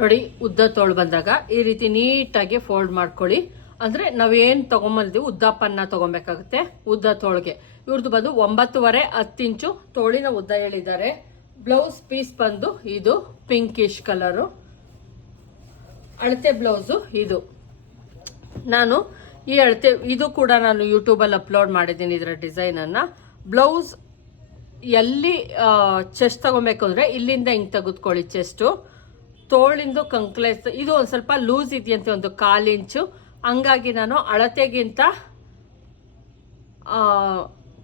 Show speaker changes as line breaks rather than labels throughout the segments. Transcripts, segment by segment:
ನೋಡಿ, ಉದ್ದ ತೋಳು ಬಂದಾಗ ಈ ರೀತಿ ನೀಟಾಗಿ ಫೋಲ್ಡ್ ಮಾಡ್ಕೊಳ್ಳಿ. ಅಂದರೆ ನಾವೇನು ತೊಗೊಂಬಂದಿದ್ದೀವಿ? ಉದ್ದಪ್ಪನ್ನ ತೊಗೊಬೇಕಾಗುತ್ತೆ, ಉದ್ದ ತೋಳಿಗೆ. ಇವ್ರದ್ದು ಬಂದು ಒಂಬತ್ತುವರೆ ಹತ್ತು ಇಂಚು ತೋಳಿನ ಉದ್ದ ಹೇಳಿದ್ದಾರೆ. ಬ್ಲೌಸ್ ಪೀಸ್ ಬಂದು ಇದು ಪಿಂಕಿಶ್ ಕಲರು. ಅಳತೆ ಬ್ಲೌಸು ಇದು. ನಾನು ಈ ಅಳತೆ, ಇದು ಕೂಡ ನಾನು ಯೂಟ್ಯೂಬಲ್ಲಿ ಅಪ್ಲೋಡ್ ಮಾಡಿದ್ದೀನಿ ಇದರ ಡಿಸೈನನ್ನು. ಬ್ಲೌಸ್ ಎಲ್ಲಿ ಚೆಸ್ಟ್ ತಗೊಬೇಕು ಅಂದರೆ ಇಲ್ಲಿಂದ ಹಿಂಗೆ ತೆಗೆದುಕೊಳ್ಳಿ ಚೆಸ್ಟು. ತೋಳಿಂದು ಕಂಕ್ಲೇಸ್. ಇದು ಒಂದು ಸ್ವಲ್ಪ ಲೂಸ್ ಇದೆಯಂತೆ ಒಂದು ಕಾಲು ಇಂಚು. ಹಂಗಾಗಿ ನಾನು ಅಳತೆಗಿಂತ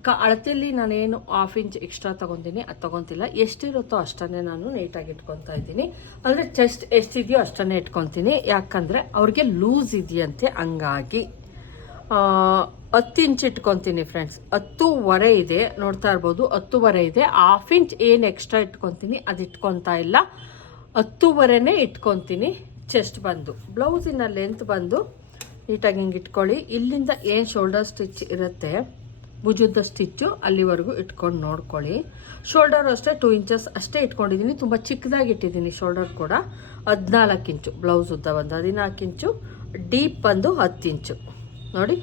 ಕ ಅಳತೆಯಲ್ಲಿ ನಾನೇನು ಹಾಫ್ ಇಂಚ್ ಎಕ್ಸ್ಟ್ರಾ ತೊಗೊತೀನಿ ಅದು ತೊಗೊತಿಲ್ಲ. ಎಷ್ಟಿರುತ್ತೋ ಅಷ್ಟನ್ನೇ ನಾನು ನೀಟಾಗಿ ಇಟ್ಕೊತಾ ಇದ್ದೀನಿ. ಅಂದರೆ ಚೆಸ್ಟ್ ಎಷ್ಟಿದೆಯೋ ಅಷ್ಟನ್ನೇ ಇಟ್ಕೊತೀನಿ. ಯಾಕಂದರೆ ಅವ್ರಿಗೆ ಲೂಸ್ ಇದೆಯಂತೆ, ಹಂಗಾಗಿ. ಹತ್ತು ಇಂಚ್ ಇಟ್ಕೊತೀನಿ ಫ್ರೆಂಡ್ಸ್ ಹತ್ತೂವರೆ ಇದೆ, ನೋಡ್ತಾ ಇರ್ಬೋದು, ಹತ್ತೂವರೆ ಇದೆ. ಹಾಫ್ ಇಂಚ್ ಏನು ಎಕ್ಸ್ಟ್ರಾ ಇಟ್ಕೊತೀನಿ, ಅದು ಇಟ್ಕೊತಾ ಇಲ್ಲ. ಹತ್ತೂವರೆನೇ ಇಟ್ಕೊತೀನಿ. ಚೆಸ್ಟ್ ಬಂದು. ಬ್ಲೌಸಿನ ಲೆಂತ್ ಬಂದು ನೀಟಾಗಿ ಹಿಂಗೆ ಇಟ್ಕೊಳ್ಳಿ. ಇಲ್ಲಿಂದ ಏನು ಶೋಲ್ಡರ್ ಸ್ಟಿಚ್ ಇರುತ್ತೆ ಭುಜದ ಸ್ಟಿಚ್ಚು ಅಲ್ಲಿವರೆಗೂ ಇಟ್ಕೊಂಡು ನೋಡ್ಕೊಳ್ಳಿ. ಶೋಲ್ಡರ್ ಅಷ್ಟೇ ಟೂ ಇಂಚಸ್ ಅಷ್ಟೇ ಇಟ್ಕೊಂಡಿದ್ದೀನಿ ತುಂಬ ಚಿಕ್ಕದಾಗಿ ಇಟ್ಟಿದ್ದೀನಿ ಶೋಲ್ಡರ್ ಕೂಡ. ಹದಿನಾಲ್ಕು ಇಂಚು ಬ್ಲೌಸ್ ಉದ್ದ ಬಂದು ಹದಿನಾಲ್ಕು ಇಂಚು ಡೀಪ್ ಬಂದು ಹತ್ತು ಇಂಚು ನೋಡಿ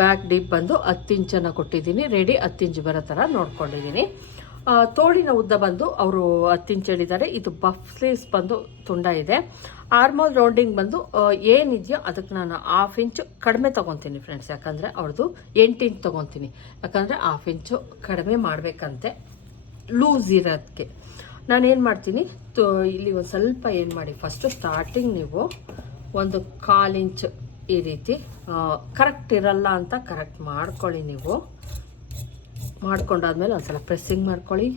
ಬ್ಯಾಕ್ ಡೀಪ್ ಬಂದು ಹತ್ತು ಇಂಚನ್ನು ಕೊಟ್ಟಿದ್ದೀನಿ ರೆಡಿ ಹತ್ತು ಇಂಚು ಬರೋ ಥರ ನೋಡ್ಕೊಂಡಿದ್ದೀನಿ ತೋಳಿನ ಉದ್ದ ಬಂದು ಅವರು ಹೇಳಿದ್ದಾರೆ ಇದು ಬಫ್ ಸ್ಲೀವ್ಸ್ ಬಂದು ತುಂಡ ಇದೆ. ಆರ್ಮೋಲ್ ರೌಂಡಿಂಗ್ ಬಂದು ಏನಿದೆಯೋ ಅದಕ್ಕೆ ನಾನು ಹಾಫ್ ಇಂಚು ಕಡಿಮೆ ತೊಗೊತೀನಿ ಫ್ರೆಂಡ್ಸ್ ಯಾಕಂದರೆ ಅವ್ರದ್ದು ಎಂಟು ಇಂಚ್ ತೊಗೊತೀನಿ. ಯಾಕಂದರೆ ಹಾಫ್ ಇಂಚು ಕಡಿಮೆ ಮಾಡಬೇಕಂತೆ. ಲೂಸ್ ಇರೋದಕ್ಕೆ ನಾನೇನು ಮಾಡ್ತೀನಿ ಇಲ್ಲಿ ಒಂದು ಸ್ವಲ್ಪ ಏನು ಮಾಡಿ ಫಸ್ಟು ಸ್ಟಾರ್ಟಿಂಗ್ ನೀವು ಒಂದು ಕಾಲು ಇಂಚ್ ಈ ರೀತಿ ಕರೆಕ್ಟ್ ಇರಲ್ಲ ಅಂತ ಕರೆಕ್ಟ್ ಮಾಡ್ಕೊಳ್ಳಿ ನೀವು. ಮಾಡ್ಕೊಂಡಾದ್ಮೇಲೆ ಒಂದ್ಸಲ ಪ್ರೆಸ್ಸಿಂಗ್ ಮಾಡ್ಕೊಳ್ಳಿ.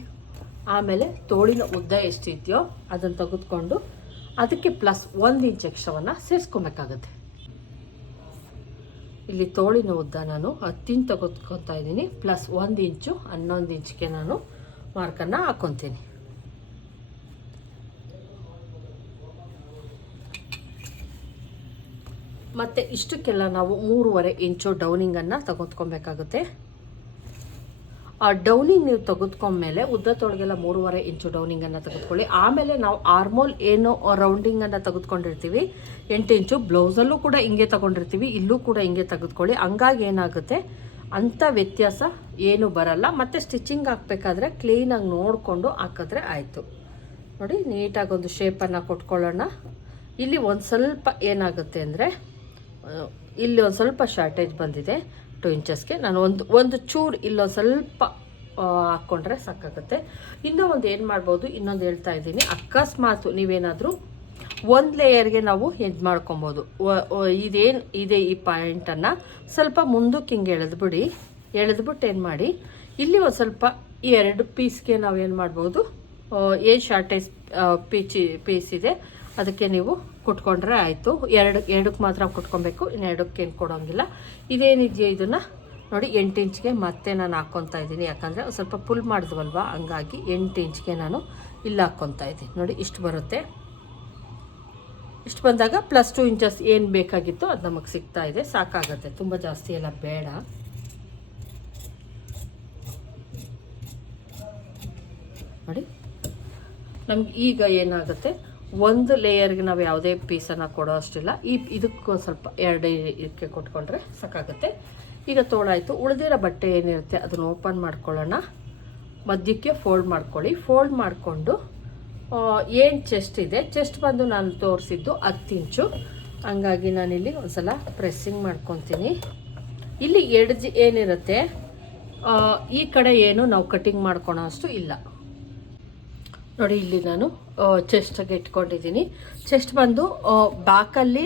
ಆಮೇಲೆ ತೋಳಿನ ಉದ್ದ ಎಷ್ಟಿದೆಯೋ ಅದನ್ನು ತೆಗೆದುಕೊಂಡು ಅದಕ್ಕೆ ಪ್ಲಸ್ ಒಂದು ಇಂಚ್ ಎಕ್ಸ್ಟ್ರಾವನ್ನು ಸೇರಿಸ್ಕೊಬೇಕಾಗತ್ತೆ. ಇಲ್ಲಿ ತೋಳಿನ ಉದ್ದ ನಾನು ಹತ್ತು ಇಂಚ್ ತೆಗೆದುಕೊತಾ ಇದ್ದೀನಿ. ಪ್ಲಸ್ ಒಂದು ಇಂಚು, ಹನ್ನೊಂದು ಇಂಚ್ಗೆ ನಾನು ಮಾರ್ಕನ್ನು ಹಾಕ್ಕೊತೀನಿ ಮತ್ತು ಇಷ್ಟಕ್ಕೆಲ್ಲ ನಾವು ಮೂರುವರೆ ಇಂಚು ಡೌನಿಂಗನ್ನು ತೊಗೊತ್ಕೊಬೇಕಾಗುತ್ತೆ ಡೌನಿಂಗ್ ನೀವು ತೆಗೆದುಕೊಂಡ್ಮೇಲೆ ಉದ್ದ ತೊಳಗೆಲ್ಲ ಮೂರುವರೆ ಇಂಚು ಡೌನಿಂಗನ್ನು ತೆಗೆದುಕೊಳ್ಳಿ. ಆಮೇಲೆ ನಾವು ಆರ್ಮೋಲ್ ಏನು ರೌಂಡಿಂಗನ್ನು ತೆಗೆದುಕೊಂಡಿರ್ತೀವಿ. ಎಂಟು ಇಂಚು ಬ್ಲೌಸಲ್ಲೂ ಕೂಡ ಹಿಂಗೆ ತಗೊಂಡಿರ್ತೀವಿ. ಇಲ್ಲೂ ಕೂಡ ಹಿಂಗೆ ತೆಗೆದುಕೊಳ್ಳಿ. ಹಂಗಾಗಿ ಏನಾಗುತ್ತೆ? ಅಂಥ ವ್ಯತ್ಯಾಸ ಏನು ಬರಲ್ಲ. ಮತ್ತು ಸ್ಟಿಚಿಂಗ್ ಹಾಕಬೇಕಾದ್ರೆ ಕ್ಲೀನಾಗಿ ನೋಡಿಕೊಂಡು ಹಾಕಿದ್ರೆ ಆಯಿತು. ನೋಡಿ, ನೀಟಾಗಿ ಒಂದು ಶೇಪನ್ನು ಕೊಟ್ಕೊಳ್ಳೋಣ. ಇಲ್ಲಿ ಒಂದು ಸ್ವಲ್ಪ ಏನಾಗುತ್ತೆ ಅಂದರೆ ಇಲ್ಲಿ ಒಂದು ಸ್ವಲ್ಪ ಶಾರ್ಟೇಜ್ ಬಂದಿದೆ. ಟು ಇಂಚಸ್ಗೆ ನಾನು ಒಂದು ಒಂದು ಚೂರು ಇಲ್ಲೊಂದು ಸ್ವಲ್ಪ ಹಾಕ್ಕೊಂಡ್ರೆ ಸಾಕಾಗುತ್ತೆ. ಇನ್ನೂ ಒಂದು ಏನು ಮಾಡ್ಬೋದು? ಇನ್ನೊಂದು ಹೇಳ್ತಾ ಇದ್ದೀನಿ. ಅಕಸ್ಮಾತ್ ನೀವೇನಾದರೂ ಒಂದು ಲೇಯರ್ಗೆ ನಾವು ಇದು ಮಾಡ್ಕೊಬೋದು? ಇದೇನು, ಇದೆ ಈ ಪಾಯಿಂಟನ್ನು ಸ್ವಲ್ಪ ಮುಂದಕ್ಕೆ ಹಿಂಗೆ ಎಳೆದ್ಬಿಡಿ ಎಳೆದ್ಬಿಟ್ಟು ಏನು ಮಾಡಿ? ಇಲ್ಲಿ ಒಂದು ಸ್ವಲ್ಪ ಈ ಎರಡು ಪೀಸ್ಗೆ ನಾವು ಏನು ಮಾಡ್ಬೋದು? ಏನು ಶಾರ್ಟೇಜ್ ಪೀಚಿ ಪೀಸ್ ಇದೆ. ಅದಕ್ಕೆ ನೀವು ಕುಟ್ಕೊಂಡ್ರೆ ಆಯಿತು. ಎರಡು, ಎರಡಕ್ಕೆ ಮಾತ್ರ ಕುಟ್ಕೊಬೇಕು, ಇನ್ನು ಎರಡಕ್ಕೆ ಏನು ಕೊಡೋಂಗಿಲ್ಲ. ಇದೇನಿದೆಯೋ ಇದನ್ನು ನೋಡಿ, ಎಂಟು ಇಂಚ್ಗೆ ಮತ್ತೆ ನಾನು ಹಾಕ್ಕೊತಾ ಇದ್ದೀನಿ. ಯಾಕಂದರೆ ಸ್ವಲ್ಪ ಪುಲ್ ಮಾಡಿದ್ವಲ್ವ, ಹಂಗಾಗಿ ಎಂಟು ಇಂಚ್ಗೆ ನಾನು ಇಲ್ಲಿ ಹಾಕ್ಕೊತಾ ಇದ್ದೀನಿ. ನೋಡಿ, ಇಷ್ಟು ಬರುತ್ತೆ. ಇಷ್ಟು ಬಂದಾಗ ಪ್ಲಸ್ ಟು ಇಂಚಸ್ ಏನು ಬೇಕಾಗಿತ್ತು ಅದು ನಮಗೆ ಸಿಗ್ತಾ ಇದೆ. ಸಾಕಾಗತ್ತೆ, ತುಂಬ ಜಾಸ್ತಿ ಎಲ್ಲ ಬೇಡ. ನೋಡಿ, ನಮ್ಗೆ ಈಗ ಏನಾಗುತ್ತೆ? ಒಂದು ಲೇಯರ್ಗೆ ನಾವು ಯಾವುದೇ ಪೀಸನ್ನು ಕೊಡೋ ಅಷ್ಟಿಲ್ಲ. ಈ ಇದಕ್ಕೂ ಸ್ವಲ್ಪ ಎರಡು ಇದಕ್ಕೆ ಕೊಟ್ಕೊಂಡ್ರೆ ಸಾಕಾಗುತ್ತೆ. ಈಗ ತೋಳಾಯಿತು ಉಳಿದಿರೋ ಬಟ್ಟೆ ಏನಿರುತ್ತೆ ಅದನ್ನು ಓಪನ್ ಮಾಡ್ಕೊಳ್ಳೋಣ. ಮಧ್ಯಕ್ಕೆ ಫೋಲ್ಡ್ ಮಾಡ್ಕೊಳ್ಳಿ. ಫೋಲ್ಡ್ ಮಾಡಿಕೊಂಡು ಏನು ಚೆಸ್ಟ್ ಇದೆ? ಚೆಸ್ಟ್ ಬಂದು ನಾನು ತೋರಿಸಿದ್ದು ಹತ್ತು ಇಂಚು. ಹಂಗಾಗಿ ನಾನಿಲ್ಲಿ ಒಂದ್ಸಲ ಪ್ರೆಸ್ಸಿಂಗ್ ಮಾಡ್ಕೊತೀನಿ. ಇಲ್ಲಿ ಎಡ್ಜ್ ಏನಿರುತ್ತೆ ಈ ಕಡೆ ಏನು ನಾವು ಕಟಿಂಗ್ ಮಾಡ್ಕೊಳೋ ಅಷ್ಟು ಇಲ್ಲ. ನೋಡಿ, ಇಲ್ಲಿ ನಾನು ಚೆಸ್ಟ್ಗೆ ಇಟ್ಕೊಂಡಿದ್ದೀನಿ. ಚೆಸ್ಟ್ ಬಂದು ಬ್ಯಾಕಲ್ಲಿ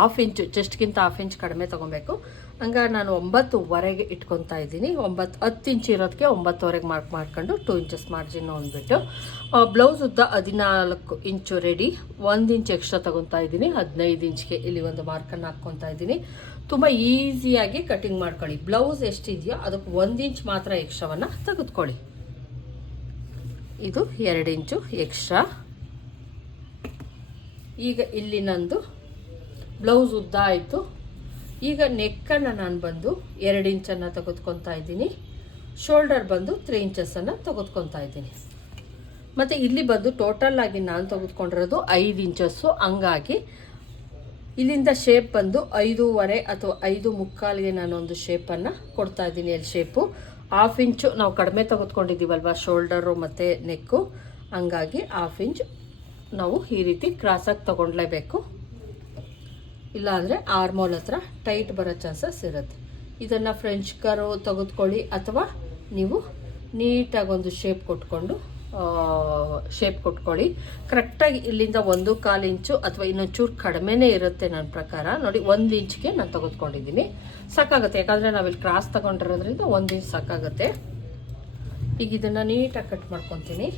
ಹಾಫ್ ಇಂಚು ಚೆಸ್ಟ್ಗಿಂತ ಹಾಫ್ ಇಂಚ್ ಕಡಿಮೆ ತೊಗೊಬೇಕು. ಹಂಗೆ ನಾನು ಒಂಬತ್ತುವರೆಗೆ ಇಟ್ಕೊತಾ ಇದ್ದೀನಿ. ಒಂಬತ್ತು ಹತ್ತು ಇಂಚ್ ಇರೋದಕ್ಕೆ ಒಂಬತ್ತುವರೆಗೆ ಮಾರ್ಕ್ ಮಾಡ್ಕೊಂಡು ಟೂ ಇಂಚಸ್ ಮಾರ್ಜಿನ್ ಅಂದ್ಬಿಟ್ಟು ಬ್ಲೌಸ್ ಉದ್ದ ಹದಿನಾಲ್ಕು ಇಂಚು ರೆಡಿ ಒಂದು ಇಂಚ್ ಎಕ್ಸ್ಟ್ರಾ ತೊಗೊತಾ ಇದ್ದೀನಿ. ಹದಿನೈದು ಇಂಚ್ಗೆ ಇಲ್ಲಿ ಒಂದು ಮಾರ್ಕನ್ನು ಹಾಕ್ಕೊತಾ ಇದ್ದೀನಿ. ತುಂಬ ಈಸಿಯಾಗಿ ಕಟಿಂಗ್ ಮಾಡ್ಕೊಳ್ಳಿ. ಬ್ಲೌಸ್ ಎಷ್ಟಿದೆಯೋ ಅದಕ್ಕೆ ಒಂದು ಇಂಚ್ ಮಾತ್ರ ಎಕ್ಸ್ಟ್ರಾವನ್ನು ತೆಗೆದುಕೊಳ್ಳಿ. ಇದು ಎರಡು ಇಂಚು ಎಕ್ಸ್ಟ್ರಾ. ಈಗ ಇಲ್ಲಿ ನಂದು ಬ್ಲೌಸ್ ಉದ್ದ ಆಯಿತು. ಈಗ ನೆಕ್ಕನ್ನು ನಾನು ಬಂದು ಎರಡು ಇಂಚನ್ನು ತೆಗೆದುಕೊತಾ ಇದ್ದೀನಿ. ಶೋಲ್ಡರ್ ಬಂದು ತ್ರೀ ಇಂಚಸ್ಸನ್ನು ತೆಗೆದುಕೊತಾ ಇದ್ದೀನಿ. ಮತ್ತು ಇಲ್ಲಿ ಬಂದು ಟೋಟಲ್ ಆಗಿ ನಾನು ತೆಗೆದುಕೊಂಡಿರೋದು ಐದು ಇಂಚಸ್ಸು. ಹಂಗಾಗಿ ಇಲ್ಲಿಂದ ಶೇಪ್ ಬಂದು ಐದೂವರೆ ಅಥವಾ ಐದು ಮುಕ್ಕಾಲಿಗೆ ನಾನು ಒಂದು ಶೇಪನ್ನು ಕೊಡ್ತಾ ಇದ್ದೀನಿ ಎಲ್ ಶೇಪು. ಹಾಫ್ ಇಂಚು ನಾವು ಕಡಿಮೆ ತೆಗೆದುಕೊಂಡಿದ್ದೀವಲ್ವ ಶೋಲ್ಡರು ಮತ್ತು ನೆಕ್ಕು? ಹಂಗಾಗಿ ಹಾಫ್ ಇಂಚ್ ನಾವು ಈ ರೀತಿ ಕ್ರಾಸಾಗಿ ತೊಗೊಂಡ್ಲೇಬೇಕು. ಇಲ್ಲಾಂದರೆ ಆರ್ಮೋಲ್ ಹತ್ರ ಟೈಟ್ ಬರೋ ಚಾನ್ಸಸ್ ಇರುತ್ತೆ. ಇದನ್ನು ಫ್ರೆಂಚ್ ಕರು ತೆಗೆದುಕೊಳ್ಳಿ ಅಥವಾ ನೀವು ನೀಟಾಗಿ ಒಂದು ಶೇಪ್ ಕೊಟ್ಕೊಂಡು ಶೇಪ್ ಕೊಟ್ಕೊಳ್ಳಿ. ಕರೆಕ್ಟಾಗಿ ಇಲ್ಲಿಂದ ಒಂದು ಕಾಲು ಇಂಚು ಅಥವಾ ಇನ್ನೊಂಚೂರು ಕಡಿಮೆನೇ ಇರುತ್ತೆ ನನ್ನ ಪ್ರಕಾರ. ನೋಡಿ, ಒಂದು ಇಂಚ್ಗೆ ನಾನು ತೆಗೆದುಕೊಂಡಿದ್ದೀನಿ. ಸಾಕಾಗುತ್ತೆ, ಯಾಕಂದರೆ ನಾವಿಲ್ಲಿ ಕ್ರಾಸ್ ತಗೊಂಡಿರೋದ್ರಿಂದ ಒಂದು ಇಂಚ್ ಸಾಕಾಗುತ್ತೆ. ಈಗ ಇದನ್ನು ನೀಟಾಗಿ ಕಟ್ ಮಾಡ್ಕೊತೀನಿ.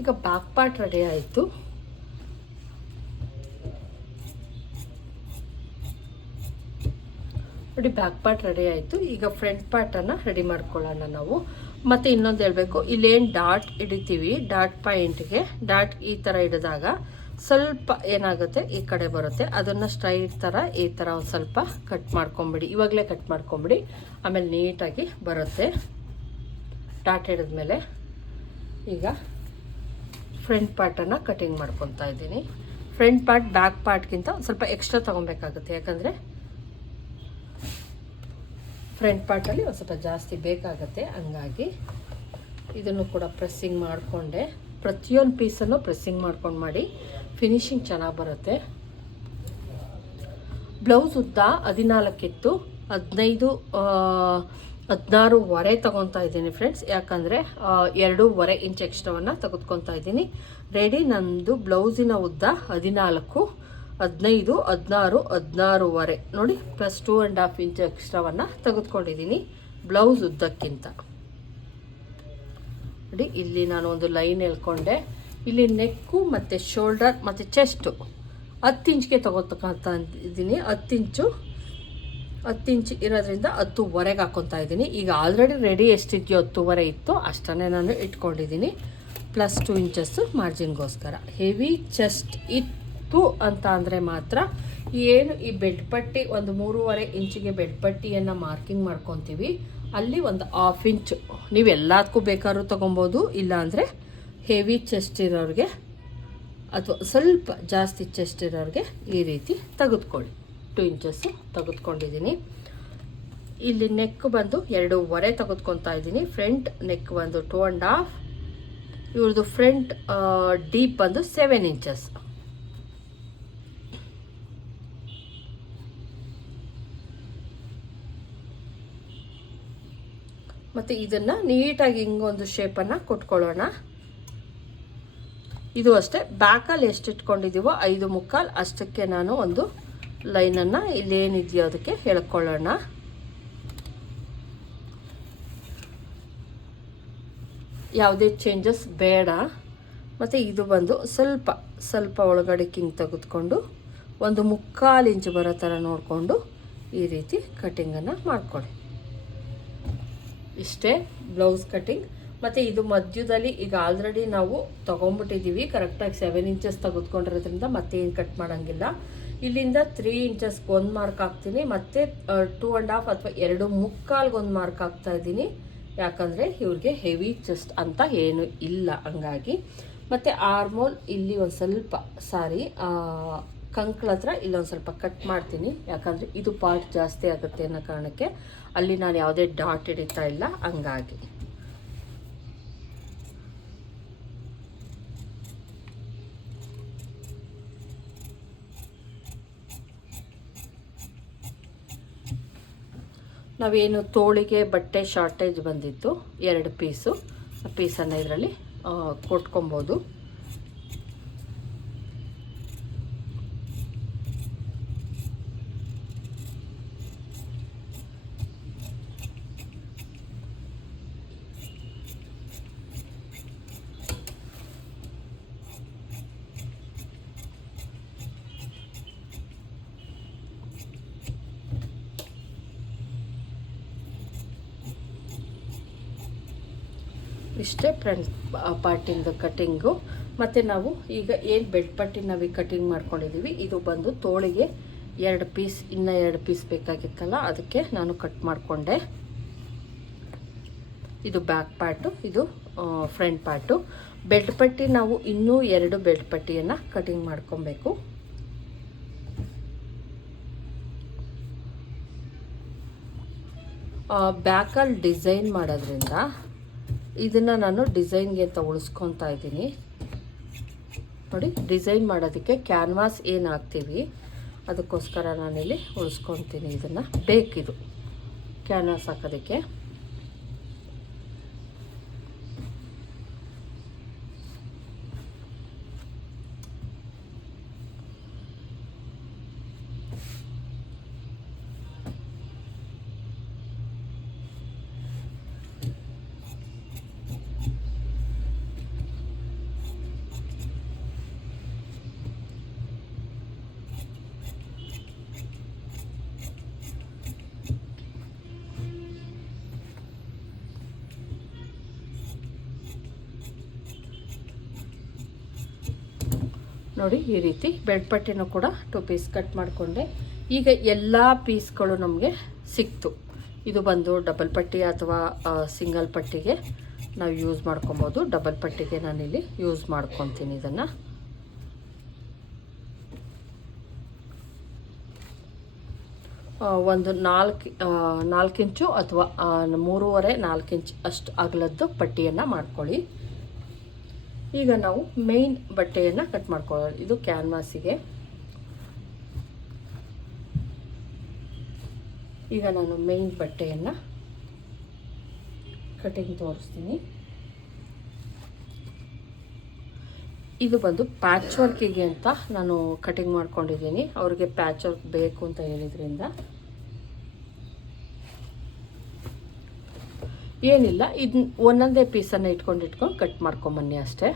ಈಗ ಬ್ಯಾಕ್ ಪಾರ್ಟ್ ರೆಡಿ ಆಯಿತು. ನೋಡಿ ಬ್ಯಾಕ್ ಪಾರ್ಟ್ ರೆಡಿ ಆಯಿತು. ಈಗ ಫ್ರಂಟ್ ಪಾರ್ಟನ್ನು ರೆಡಿ ಮಾಡ್ಕೊಳ್ಳೋಣ ನಾವು. ಮತ್ತು ಇನ್ನೊಂದು ಹೇಳಬೇಕು. ಇಲ್ಲೇನು ಡಾಟ್ ಹಿಡಿತೀವಿ? ಡಾಟ್ ಪಾಯಿಂಟ್ಗೆ ಡಾಟ್ ಈ ಥರ ಹಿಡಿದಾಗ ಸ್ವಲ್ಪ ಏನಾಗುತ್ತೆ? ಈ ಕಡೆ ಬರುತ್ತೆ. ಅದನ್ನು ಸ್ಟ್ರೈಟ್ ಥರ ಈ ಥರ ಒಂದು ಸ್ವಲ್ಪ ಕಟ್ ಮಾಡ್ಕೊಂಬಿಡಿ. ಇವಾಗಲೇ ಕಟ್ ಮಾಡ್ಕೊಂಬಿಡಿ. ಆಮೇಲೆ ನೀಟಾಗಿ ಬರುತ್ತೆ. ಡಾಟ್ ಹಿಡಿದ್ಮೇಲೆ ಈಗ ಫ್ರಂಟ್ ಪಾರ್ಟನ್ನು ಕಟಿಂಗ್ ಮಾಡ್ಕೊತಾ ಇದ್ದೀನಿ. ಫ್ರಂಟ್ ಪಾರ್ಟ್ ಬ್ಯಾಕ್ ಪಾರ್ಟ್ಗಿಂತ ಒಂದು ಸ್ವಲ್ಪ ಎಕ್ಸ್ಟ್ರಾ ತೊಗೊಬೇಕಾಗುತ್ತೆ. ಯಾಕಂದರೆ ಫ್ರಂಟ್ ಪಾರ್ಟಲ್ಲಿ ಒಂದು ಸ್ವಲ್ಪ ಜಾಸ್ತಿ ಬೇಕಾಗುತ್ತೆ. ಹಂಗಾಗಿ ಇದನ್ನು ಕೂಡ ಪ್ರೆಸ್ಸಿಂಗ್ ಮಾಡಿಕೊಂಡೆ. ಪ್ರತಿಯೊಂದು ಪೀಸನ್ನು ಪ್ರೆಸ್ಸಿಂಗ್ ಮಾಡ್ಕೊಂಡು ಮಾಡಿ. ಫಿನಿಶಿಂಗ್ ಚೆನ್ನಾಗಿ ಬರುತ್ತೆ. ಬ್ಲೌಸ್ ಉದ್ದ ಹದಿನಾಲ್ಕಿತ್ತು ಹದಿನೈದು ಹದಿನಾರೂವರೆ ತಗೊತಾ ಇದ್ದೀನಿ ಫ್ರೆಂಡ್ಸ್ ಯಾಕಂದರೆ ಎರಡೂವರೆ ಇಂಚ್ ಎಕ್ಸ್ಟ್ರಾವನ್ನು ತೆಗೆದುಕೊತಾ ಇದ್ದೀನಿ. ರೆಡಿ ನಂದು ಬ್ಲೌಸಿನ ಉದ್ದ ಹದಿನಾಲ್ಕು, ಹದಿನೈದು, ಹದಿನಾರು ಹದಿನಾರೂವರೆ ನೋಡಿ plus two and half inch ಎಕ್ಸ್ಟ್ರಾವನ್ನು ತೆಗೆದುಕೊಂಡಿದ್ದೀನಿ ಬ್ಲೌಸ್ ಉದ್ದಕ್ಕಿಂತ. ನೋಡಿ, ಇಲ್ಲಿ ನಾನು ಒಂದು ಲೈನ್ ಹೇಳ್ಕೊಂಡೆ. ಇಲ್ಲಿ ನೆಕ್ಕು ಮತ್ತು ಶೋಲ್ಡರ್ ಮತ್ತು ಚೆಸ್ಟು ಹತ್ತು ಇಂಚ್ಗೆ ತಗೋತಕ್ಕಂತ ಇದ್ದೀನಿ. ಹತ್ತು ಇಂಚು ಹತ್ತು ಇಂಚ್ ಇರೋದ್ರಿಂದ ಹತ್ತುವರೆಗೆ ಹಾಕ್ಕೊತಾ ಇದ್ದೀನಿ. ಈಗ ಆಲ್ರೆಡಿ ರೆಡಿ ಎಷ್ಟಿದೆಯೋ ಹತ್ತುವರೆ ಇತ್ತು, ಅಷ್ಟನ್ನೇ ನಾನು ಇಟ್ಕೊಂಡಿದ್ದೀನಿ. ಪ್ಲಸ್ ಟು ಇಂಚಸ್ಸು ಮಾರ್ಜಿನ್ಗೋಸ್ಕರ ಹೆವಿ ಚೆಸ್ಟ್ ಇತ್ತು ಅಂತ ಅಂದರೆ ಮಾತ್ರ ಏನು ಈ ಬೆಡ್ ಪಟ್ಟಿ, ಒಂದು ಮೂರುವರೆ ಇಂಚಿಗೆ ಬೆಡ್ ಪಟ್ಟಿಯನ್ನು ಮಾರ್ಕಿಂಗ್ ಮಾಡ್ಕೊತೀವಿ. ಅಲ್ಲಿ ಒಂದು ಹಾಫ್ ಇಂಚ್ ನೀವು ಎಲ್ಲದಕ್ಕೂ ಬೇಕಾದ್ರೂ ತೊಗೊಬೋದು. ಇಲ್ಲಾಂದರೆ ಹೆವಿ ಚೆಸ್ಟ್ ಇರೋರಿಗೆ ಅಥವಾ ಸ್ವಲ್ಪ ಜಾಸ್ತಿ ಚೆಸ್ಟ್ ಇರೋರಿಗೆ ಈ ರೀತಿ ತೆಗೆದುಕೊಳ್ಳಿ. ಟು ಇಂಚಸ್ಸು ತೆಗೆದುಕೊಂಡಿದ್ದೀನಿ. ಇಲ್ಲಿ ನೆಕ್ ಬಂದು ಎರಡೂವರೆ ತೆಗೆದುಕೊತಾ ಇದ್ದೀನಿ. ಫ್ರಂಟ್ ನೆಕ್ ಬಂದು ಟೂ ಆ್ಯಂಡ್ ಹಾಫ್ ಇವ್ರದ್ದು ಫ್ರಂಟ್ ಡೀಪ್ ಬಂದು ಸೆವೆನ್ ಇಂಚಸ್ ಮತ್ತು ಇದನ್ನು ನೀಟಾಗಿ ಹಿಂಗೊಂದು ಶೇಪನ್ನು ಕೊಟ್ಕೊಳ್ಳೋಣ. ಇದು ಅಷ್ಟೇ. ಬ್ಯಾಕಲ್ಲಿ ಎಷ್ಟು ಇಟ್ಕೊಂಡಿದ್ದೀವೋ ಐದು ಮುಕ್ಕಾಲು ಅಷ್ಟಕ್ಕೆ ನಾನು ಒಂದು ಲೈನನ್ನು ಇಲ್ಲೇನಿದೆಯೋ ಅದಕ್ಕೆ ಹೇಳ್ಕೊಳ್ಳೋಣ. ಯಾವುದೇ ಚೇಂಜಸ್ ಬೇಡ. ಮತ್ತು ಇದು ಬಂದು ಸ್ವಲ್ಪ ಸ್ವಲ್ಪ ಒಳಗಡೆ ಕಿಂಗ್ ತೆಗೆದುಕೊಂಡು ಒಂದು ಮುಕ್ಕಾಲು ಇಂಚು ಬರೋ ಥರ ನೋಡಿಕೊಂಡು ಈ ರೀತಿ ಕಟ್ಟಿಂಗನ್ನು ಮಾಡಿಕೊಡಿ ಇಷ್ಟೇ ಬ್ಲೌಸ್ ಕಟ್ಟಿಂಗ್ ಮತ್ತು ಇದು ಮಧ್ಯದಲ್ಲಿ ಈಗ ಆಲ್ರೆಡಿ ನಾವು ತೊಗೊಂಬಿಟ್ಟಿದ್ದೀವಿ ಕರೆಕ್ಟಾಗಿ ಸೆವೆನ್ ಇಂಚಸ್ ತೆಗೆದುಕೊಂಡಿರೋದ್ರಿಂದ ಮತ್ತೇನು ಕಟ್ ಮಾಡೋಂಗಿಲ್ಲ. ಇಲ್ಲಿಂದ ತ್ರೀ ಇಂಚಸ್ಗೆ ಒಂದು ಮಾರ್ಕ್ ಹಾಕ್ತೀನಿ. ಮತ್ತು ಟೂ ಆ್ಯಂಡ್ ಹಾಫ್ ಅಥವಾ ಎರಡು ಮುಕ್ಕಾಲ್ಗೆ ಒಂದು ಮಾರ್ಕ್ ಹಾಕ್ತಾ ಇದ್ದೀನಿ. ಯಾಕಂದರೆ ಇವ್ರಿಗೆ ಹೆವಿ ಚೆಸ್ಟ್ ಅಂತ ಏನು ಇಲ್ಲ ಹಂಗಾಗಿ. ಮತ್ತು ಆರ್ಮೋಲ್ ಇಲ್ಲಿ ಒಂದು ಸ್ವಲ್ಪ ಸಾರಿ ಕಂಕ್ಳ ಹತ್ರ ಇಲ್ಲೊಂದು ಸ್ವಲ್ಪ ಕಟ್ ಮಾಡ್ತೀನಿ. ಯಾಕಂದರೆ ಇದು ಪಾರ್ಟ್ ಜಾಸ್ತಿ ಆಗುತ್ತೆ ಅನ್ನೋ ಕಾರಣಕ್ಕೆ ಅಲ್ಲಿ ನಾನು ಯಾವುದೇ ಡಾಟ್ ಹಿಡಿತಾ ಇಲ್ಲ ಹಂಗಾಗಿ. ನಾವೇನು ತೋಳಿಗೆ ಬಟ್ಟೆ ಶಾರ್ಟೇಜ್ ಬಂದಿತ್ತು ಎರಡು ಪೀಸು ಪೀಸನ್ನು ಇದರಲ್ಲಿ ಕೊಟ್ಕೊಬೋದು. ಇಷ್ಟೇ ಫ್ರಂಟ್ ಪಾರ್ಟಿಂದು ಕಟ್ಟಿಂಗು ಮತ್ತು ನಾವು ಈಗ ಏನು ಬೆಡ್ ಪಟ್ಟಿ ನಾವು ಕಟ್ಟಿಂಗ್ ಮಾಡ್ಕೊಂಡಿದ್ದೀವಿ ಇದು ಬಂದು ತೋಳಿಗೆ ಎರಡು ಪೀಸ್, ಇನ್ನೂ ಎರಡು ಪೀಸ್ ಬೇಕಾಗಿತ್ತಲ್ಲ, ಅದಕ್ಕೆ ನಾನು ಕಟ್ ಮಾಡಿಕೊಂಡೆ. ಇದು ಬ್ಯಾಕ್ ಪಾರ್ಟು, ಇದು ಫ್ರಂಟ್ ಪಾರ್ಟು. ಬೆಲ್ಟ್ ಪಟ್ಟಿ ನಾವು ಇನ್ನೂ ಎರಡು ಬೆಲ್ಟ್ ಪಟ್ಟಿಯನ್ನು ಕಟಿಂಗ್ ಮಾಡ್ಕೊಬೇಕು. ಬ್ಯಾಕಲ್ಲಿ ಡಿಸೈನ್ ಮಾಡೋದ್ರಿಂದ ಇದನ್ನು ನಾನು ಡಿಸೈನ್ಗೆ ಅಂತ ಉಳಿಸ್ಕೊತಾ ಇದ್ದೀನಿ. ನೋಡಿ, ಡಿಸೈನ್ ಮಾಡೋದಕ್ಕೆ ಕ್ಯಾನ್ವಾಸ್ ಏನು ಹಾಕ್ತೀವಿ, ಅದಕ್ಕೋಸ್ಕರ ನಾನಿಲ್ಲಿ ಉಳಿಸ್ಕೊತೀನಿ ಇದನ್ನು. ಬೇಕಿದು. ಕ್ಯಾನ್ವಾಸ್ ಹಾಕೋದಕ್ಕೆ. ನೋಡಿ ಈ ರೀತಿ ಬೆಡ್ ಪಟ್ಟಿನೂ ಕೂಡ ಟು ಪೀಸ್ ಕಟ್ ಮಾಡಿಕೊಂಡೆ. ಈಗ ಎಲ್ಲ ಪೀಸ್ಗಳು ನಮಗೆ ಸಿಕ್ತು. ಇದು ಬಂದು ಡಬಲ್ ಪಟ್ಟಿ ಅಥವಾ ಸಿಂಗಲ್ ಪಟ್ಟಿಗೆ ನಾವು ಯೂಸ್ ಮಾಡ್ಕೊಬೋದು. ಡಬಲ್ ಪಟ್ಟಿಗೆ ನಾನಿಲ್ಲಿ ಯೂಸ್ ಮಾಡ್ಕೊತೀನಿ ಇದನ್ನು. ಒಂದು ನಾಲ್ಕು ನಾಲ್ಕು ಇಂಚು ಅಥವಾ ಮೂರುವರೆ ನಾಲ್ಕು ಇಂಚ್ ಅಷ್ಟು ಅಗಲದ್ದು ಪಟ್ಟಿಯನ್ನು ಮಾಡ್ಕೊಳ್ಳಿ. ಈಗ ನಾವು ಮೇನ್ ಬಟ್ಟೆಯನ್ನು ಕಟ್ ಮಾಡ್ಕೊಳ್ಳೋದು ಇದು ಕ್ಯಾನ್ವಾಸಿಗೆ ಈಗ ನಾನು ಮೇನ್ ಬಟ್ಟೆಯನ್ನು ಕಟಿಂಗ್ ತೋರಿಸ್ತೀನಿ. ಇದು ಬಂದು ಪ್ಯಾಚ್ ವರ್ಕಿಗೆ ಅಂತ ನಾನು ಕಟಿಂಗ್ ಮಾಡ್ಕೊಂಡಿದ್ದೀನಿ. ಅವ್ರಿಗೆ ಪ್ಯಾಚ್ ವರ್ಕ್ ಬೇಕು ಅಂತ ಹೇಳಿದ್ರಿಂದ. ಏನಿಲ್ಲ ಇದನ್ನ ಒಂದೊಂದೇ ಪೀಸನ್ನು ಇಟ್ಕೊಂಡು ಇಟ್ಕೊಂಡು ಕಟ್ ಮಾಡ್ಕೊಂಬನ್ನಿ ಅಷ್ಟೇ.